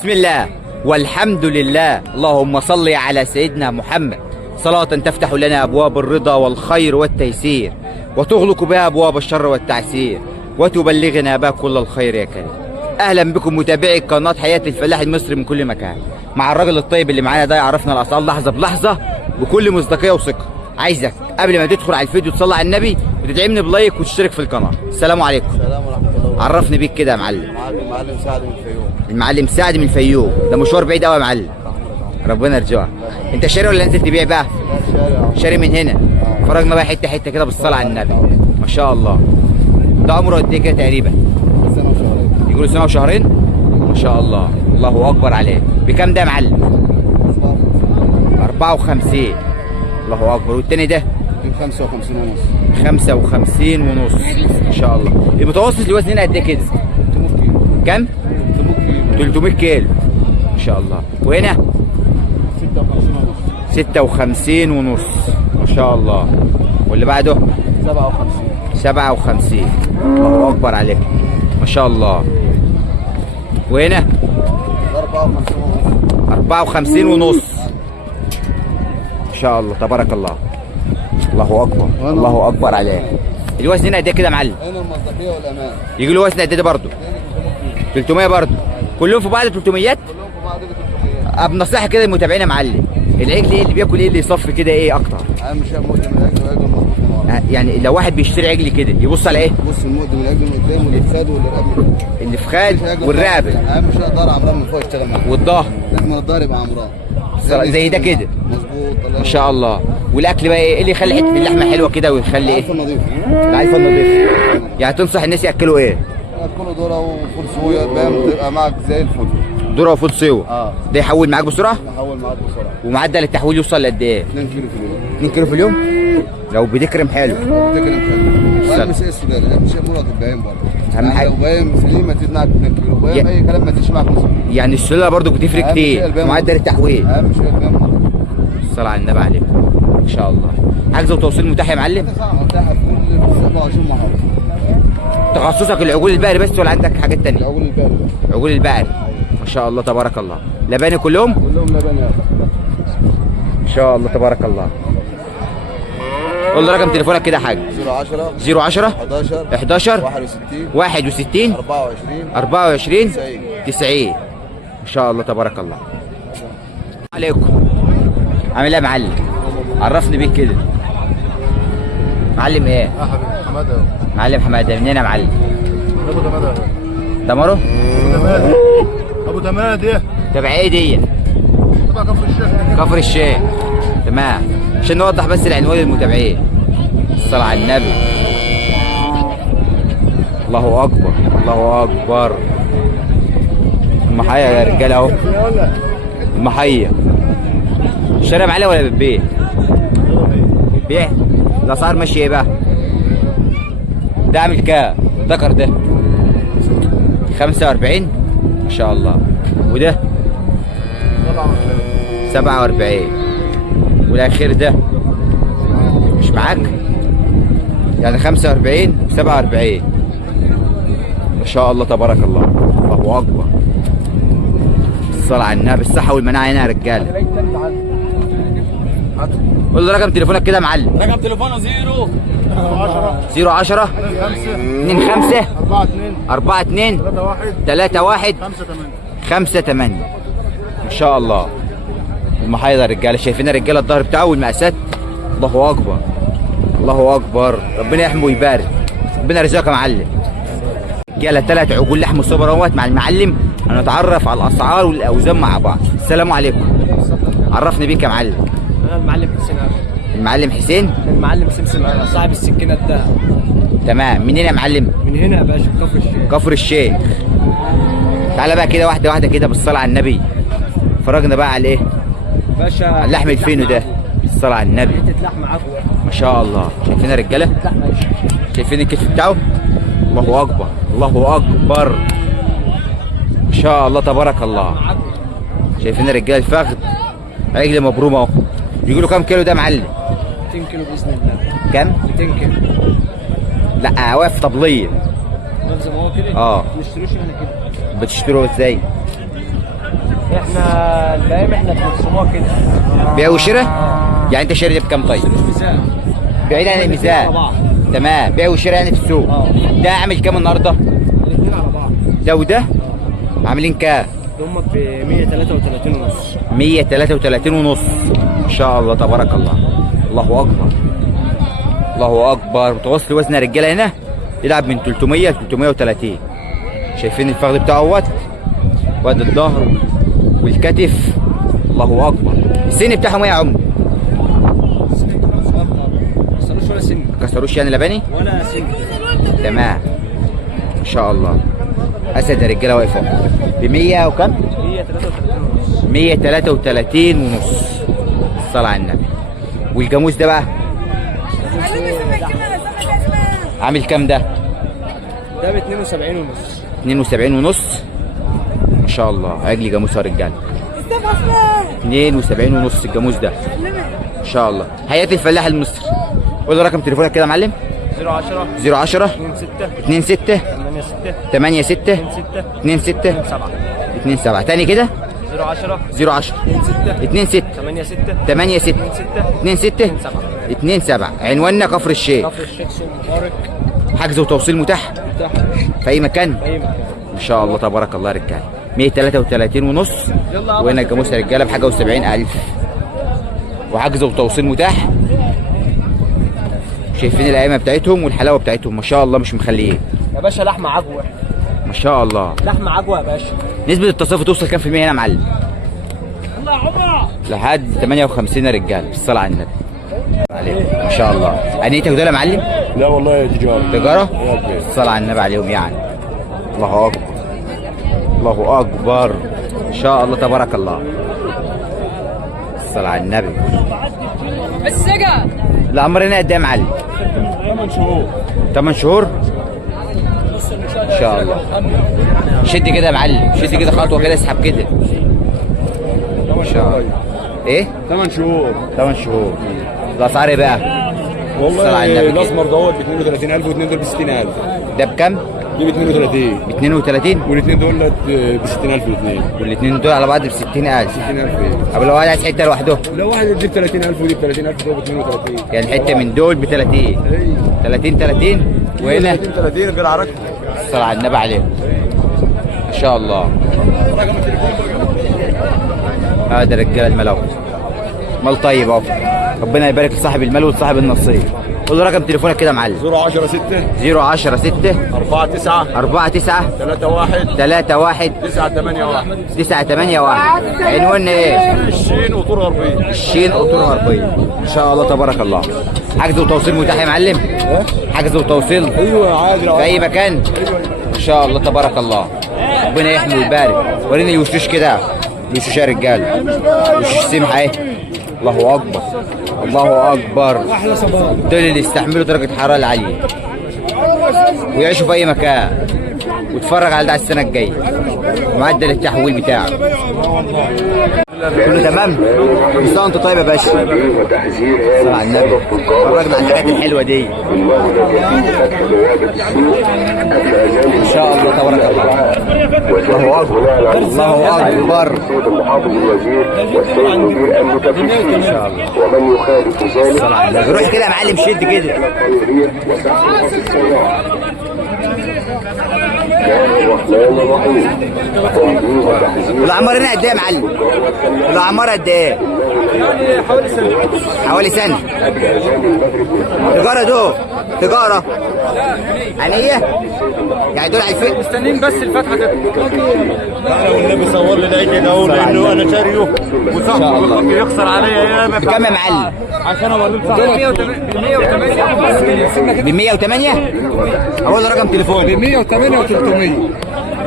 بسم الله والحمد لله، اللهم صل على سيدنا محمد صلاة تفتح لنا أبواب الرضا والخير والتيسير، وتغلق بها أبواب الشر والتعسير، وتبلغنا بها كل الخير يا كريم. أهلا بكم متابعي قناة حياة الفلاح المصري من كل مكان. مع الراجل الطيب اللي معانا ده يعرفنا الأسعار لحظة بلحظة بكل مصداقية وثقة. عايزك قبل ما تدخل على الفيديو تصلي على النبي وتدعمني بلايك وتشترك في القناة. السلام عليكم. السلام ورحمة الله وبركاته. عرفني بيك كده يا معلم. معلم سعد من الفيوم. المعلم سعد من الفيوم، ده مشوار بعيد قوي يا معلم. ربنا يرجعك. انت شاري ولا نزلت تبيع بقى؟ شاري من هنا. فرجنا بقى حته حته كده بالصلاه على النبي. ما شاء الله. ده عمره قد ايه كده تقريبا؟ سنة وشهرين. يقولوا سنه وشهرين؟ ما شاء الله. الله اكبر عليك. بكام ده يا معلم؟ 54. الله اكبر. والتاني ده؟ ب 55 ونص. 55 ونص. ما شاء الله. المتوسط الوزن هنا قد ايه كده؟ 300 كيلو. كام؟ 300 كيلو. ما شاء الله. وهنا 56 ونص. 56 ونص. ما شاء الله. واللي بعده 57. 57. الله اكبر عليك. ما شاء الله. وهنا 54 ونص. 54 ونص. ما شاء الله تبارك الله. الله اكبر. الله اكبر عليك. الوزن هنا قد ايه كده يا معلم؟ هنا المصداقية والأمان. يجي له وزن قد ايه ده برضه؟ 300 برضه. كلهم في بعض 300؟ كلهم في بعض ب 300. بنصيحه كده للمتابعين يا معلم، العجل ايه اللي بياكل ايه اللي يصفي كده ايه اكتر؟ أهم شيء مقدم الأجل والأجل المظبوط من ورا. يعني لو واحد بيشتري عجل كده يبص على ايه؟ بص المقدم الأجل من قدام واللي في خده واللي رقبه. اللي في خاد والرقبه أهم شيء الظهر عمران من فوق يشتغل معاه. والظهر لازم الظهر يبقى عمران. زي ده كده. مظبوط. ما شاء الله. والاكل بقى ايه اللي يخلي حته اللحمه حلوه كده ويخلي ايه؟ العلفة النظيفة. العلفه النظيفه. يعني تنصح الناس ياكلوا ايه؟ كله ذره وفول صويا فاهم، تبقى معك زي الفل. ذره وفول سوا. ده يحول معاك بسرعه؟ نحول معاك بسرعه. ومعدل التحويل يوصل لقد ايه؟ 2 كيلو في اليوم. 2 كيلو في اليوم؟ لو بتكرم حلو. بتكلم حلو. اهم شيء السوداني، اهم شيء مرض البهايم برضه. أهم حاجة. لو بايم سليمه تدنعك 2 كيلو، بايم اي كلام ما تديش معاك نص كيلو. يعني السلاله برضو بتفرق أهم شيء كتير البهايم معدل مرض. التحويل. اهم شيء البهايم مرض. الصلاه على النبي عليك. ما شاء الله. حجز وتوصيل متاح يا معلم؟ متاحه في كل 27 محافظه. تخصصك العجول البقري بس ولا عندك حاجات تانية؟ العجول البارده. عجول البقري. ما شاء الله تبارك الله. لباني كلهم؟ كلهم لبن يا ما شاء الله تبارك الله. قول لي رقم تليفونك كده يا حاج. 010 010 11 11 61 61 24 24 90. 90. ما شاء الله تبارك الله. عليكم. عامل ايه يا معلم؟ عرفني بيك كده. معلم ايه؟ يا حبيبي حماده. معلم حماده. منين يا معلم؟ ابو تماده. دمره؟ ابو تماده. تبع ايه دي؟ تبع كفر الشيخ. كفر الشيخ. تمام. عشان نوضح بس العنوان للمتابعين. الصلاة على النبي. الله اكبر. الله اكبر. المحية يا رجاله اهو. المحية. الشارع معلقة ولا بتبيع؟ بتبيع؟ الاسعار ماشية ايه بقى؟ ده عامل كام؟ الذكر ده 45. ما شاء الله. وده 47. والاخير ده مش معاك؟ يعني 45 و 47. ما شاء الله تبارك الله. الله اكبر. الصلاة على النبي. الصحة والمناعة هنا يا رجالة. قول لي رقم تليفونك كده يا معلم. رقم تليفونه 010 25 42 31 58. ما شاء الله. المحايضة يا رجالة. شايفين يا رجالة الظهر بتاعه والمقاسات؟ الله أكبر. الله أكبر. ربنا يحمي ويبارك. ربنا يرزقك يا معلم. رجالة 3 عجول لحم سوبر اهوت مع المعلم. هنتعرف على الأسعار والأوزان مع بعض. السلام عليكم. عرفني بيك يا معلم. انا المعلم حسين أبو. المعلم حسين؟ المعلم سمسم أبو، صاحب السكينه الدهب. تمام. منين يا معلم؟ من هنا يا باشا كفر الشيخ. كفر الشيخ. تعالى بقى كده واحدة واحدة كده بالصلاة على النبي. فرجنا بقى على ايه؟ باشا على اللحم الفينو ده. الصلاة على النبي. حته لحمه عفو. ما شاء الله. شايفين يا رجالة؟ لحمه قشطه. شايفين الكتف بتاعه؟ الله أكبر. الله أكبر. ما شاء الله تبارك الله. شايفين يا رجالة الفخذ؟ عجل مبروم اهو. بيقولوا كام كيلو ده يا معلم؟ 200 كيلو باذن الله. كام؟ 200 كيلو. لا واقف طبليه. زي ما هو كده. اه. ما نشتروش احنا كده. بتشتروه ازاي؟ احنا الباقي احنا بنقسموها كده. بيع وشراء؟ يعني انت شاري ده بكام طيب؟ مش ميزان. بعيد عن الميزان. تمام، بيع وشراء يعني في السوق. ده عامل كام النهارده؟ الاثنين على بعض. ده وده عاملين كام؟ هم ب 133 ونص. 133 ونص. ما شاء الله تبارك الله. الله اكبر. الله اكبر. متوسط وزن الرجاله هنا يلعب من 300 ل 330. شايفين الفخذ بتاعه اهوت، وادي الظهر والكتف. الله اكبر. السن بتاعهم ايه يا عم؟ ما كسروش ولا سن. ما كسروش يعني لبني؟ ولا سن. تمام. ما شاء الله. اسد الرجاله واقفه ب 100 وكم؟ 133 ونص. 133 ونص. الصلاة على النبي. والجاموس ده بقى عامل كام ده؟ ده ب 72 ونص. 72 ونص. ما شاء الله. عجلي جاموس يا رجاله. 72 ونص الجاموس ده. ما شاء الله. حياة الفلاح المصري. قول لي رقم تليفونك كده يا معلم. 010 010 26 26 86 86 26 26 7 27. تاني كده 010 010 26 26 86 86 26 27. عنواننا كفر الشيخ. كفر الشيخ سوق مبارك. حجز وتوصيل متاح متاح في اي مكان. اي مكان. ما شاء الله تبارك الله يا رجاله. 133 ونص. وهنا الجاموس يا رجاله بحاجه و70,000. وحجز وتوصيل متاح. شايفين القايمه بتاعتهم والحلاوه بتاعتهم ما شاء الله مش مخليين. يا باشا لحمه عجوه. ما شاء الله. لحمه عجوه يا باشا. نسبه التصافي توصل كام في المية هنا يا معلم؟ الله عمره. لحد 58 يا رجاله. بالصلاه على النبي. عليهم ما شاء الله. انيتك دول يا معلم؟ لا والله تجارة. تجاره؟ الصلاه على النبي عليهم يعني. الله اكبر. الله اكبر. ما شاء الله تبارك الله. الصلاه على النبي. السجا العمر هنا قد ايه يا معلم؟ 8 شهور. 8 شهور. ان شاء الله. شد كده يا معلم، شد كده خطوه كده، اسحب كده. ان شاء الله. ايه؟ 8 شهور. 8 شهور. الاسعار ايه بقى؟ الصلاة على والله النبي كده. الاسمر دوت ب 32,000 واثنين دول ب 60,000. ده بكام؟ دي ب 32 ب 32 والاثنين دول ب 60,000 الاثنين. والاثنين دول على بعض ب 60,000. 60,000 ايه؟ طب لو واحد عايز حته لوحده؟ لو واحد يديك 30,000 ودي ب 30,000 دول ب 32. يعني حته من دول ب 30. 30 وهنا 30 غير عركه. الصلاة على النبي عليهم. ما شاء الله. هذا رجال الملو. مال طيب اهو. ربنا يبارك لصاحب المال ولصاحب النصيب. قول له رقم تليفونك كده يا معلم. 010 6 010 6 4 9 4 9 3 1 3 1 9 8 1. 9 8 1. عنواننا ايه؟ الشين وطور غربيه. الشين قطور غربيه. ان شاء الله تبارك الله. حجز وتوصيل متاح يا معلم؟ حجز وتوصيل ايوه عادي. في اي مكان. ان شاء الله تبارك الله. ربنا يحمي ويبارك. وريني الوشوش كده. الوشوش يا رجاله. وشوش سمحه اهي. الله اكبر. الله اكبر. دول اللي يستحملوا درجه الحراره العاليه ويعيشوا في اي مكان. واتفرج على ده على السنه الجايه. معدل التحويل بتاعه كله تمام. كل سنه وانت طيب يا باشا. صل على النبي. اتفرجنا على الحاجات الحلوه دي. ان شاء الله تبارك الله. الله اكبر. الله اكبر. ان شاء الله. ومن يخالف ذلك صل على النبي. روح كده يا معلم، شد كده. الرحمن الرحيم. والعمار هنا قد ايه يا معلم؟ العمار قد ايه؟ حوالي سنة. تجارة دول تجارة يعني ايه؟ يعني دول عايزين مستنيين بس الفتحه تبقى. انا والنبي صور لي العيد ده لانه انا شاريه وصاحبه يخسر عليا ياما. بكام يا معلم؟ عشان اوريك صاحبي. ب 108. اقول رقم تليفون. ب 108 و300.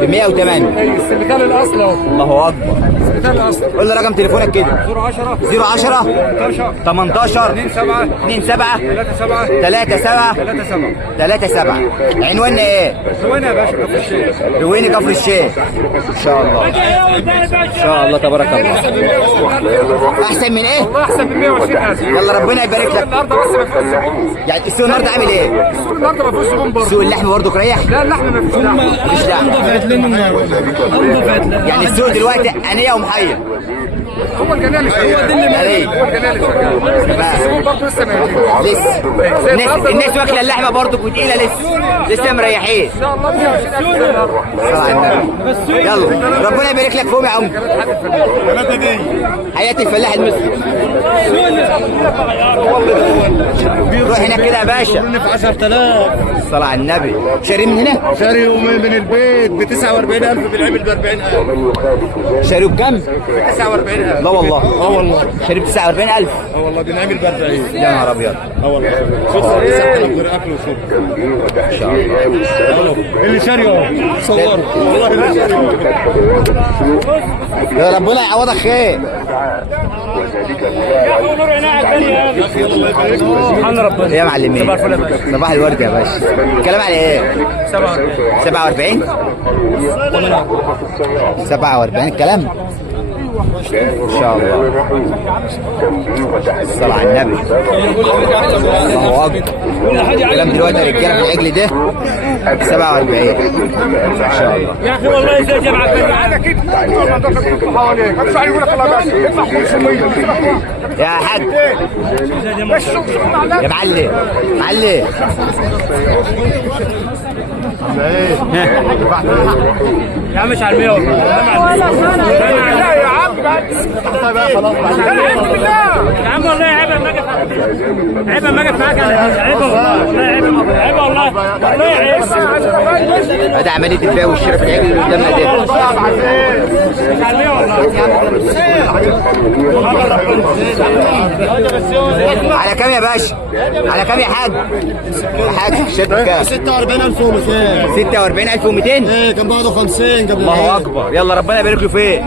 ب 108. السبيطار الاصل اهو. الله اكبر. السبيطار الاصل. قول لي رقم تليفونك كده. 010 010 18 27 27 37 37 37. عنواننا ايه؟ وين يا باشا كفر الشيخ؟ رويني كفر الشيخ. ان شاء الله. ان شاء الله تبارك الله. احسن من ايه؟ والله احسن من 120,000. يلا ربنا يبارك لك. النهارده بس ما فيهوش زبون. يعني السوق النهارده عامل ايه؟ النهارده ما فيهوش زبون برضه. سوق اللحم برضه ريح؟ لا اللحم ما فيش لحم. مفيش لحم. يعني السوق دلوقتي انيه ومحير. هو الجنالي شغال. هو الجنالي شغال. بس السوق برضه لسه ما يجيش. لسه الناس واكله اللحمه برضه وتقيله لسه مريحين. ان شاء الله 120,000 صلى على النبي. يلا ربنا يبارك لك فيهم يا عم. حياة الفلاح المصري. روح هناك كده يا باشا. في 10,000 صلى على النبي. شاري من هنا؟ شاري من البيت ب 49,000 بالعبل ب 40,000. شاري بكم؟ ب 49,000. لا والله. والله. شاري ب 49,000. والله بنعمل ب 40. يا نهار ابيض. والله. شوف غير اكل وشرب. ان شاء الله. اللي شاري صور. والله اللي شاري. يا ربنا يعوضك خير. سبحان ربنا. يا معلمين. صباح الورد يا باشا. الكلام على ايه؟ 47. 47 الكلام. ان شاء الله. الصلاة على النبي. الله اكبر. الكلام دلوقتي يا رجاله في العجل ده 47 ان شاء الله. يا اخي والله زي جماعه انا كده حواليك مش عارف يقول لك الله بس ادفع 500 يا حاج يا معلم معلم. يا عم مش على 100 لا يا عم يا عم والله عيب ما اجي عيب ما اجي معاك عيب والله عيب والله والله عيب. هذا عملية البيع والشراء في العجل اللي قدامنا ده. مش على 100 والله. على كام يا باشا؟ على كام يا حاج؟ يا حاج شد كام؟ 46,200. 46,200. ايه كان بعده 50 قبل. الله اكبر. يلا ربنا يبارك له فين.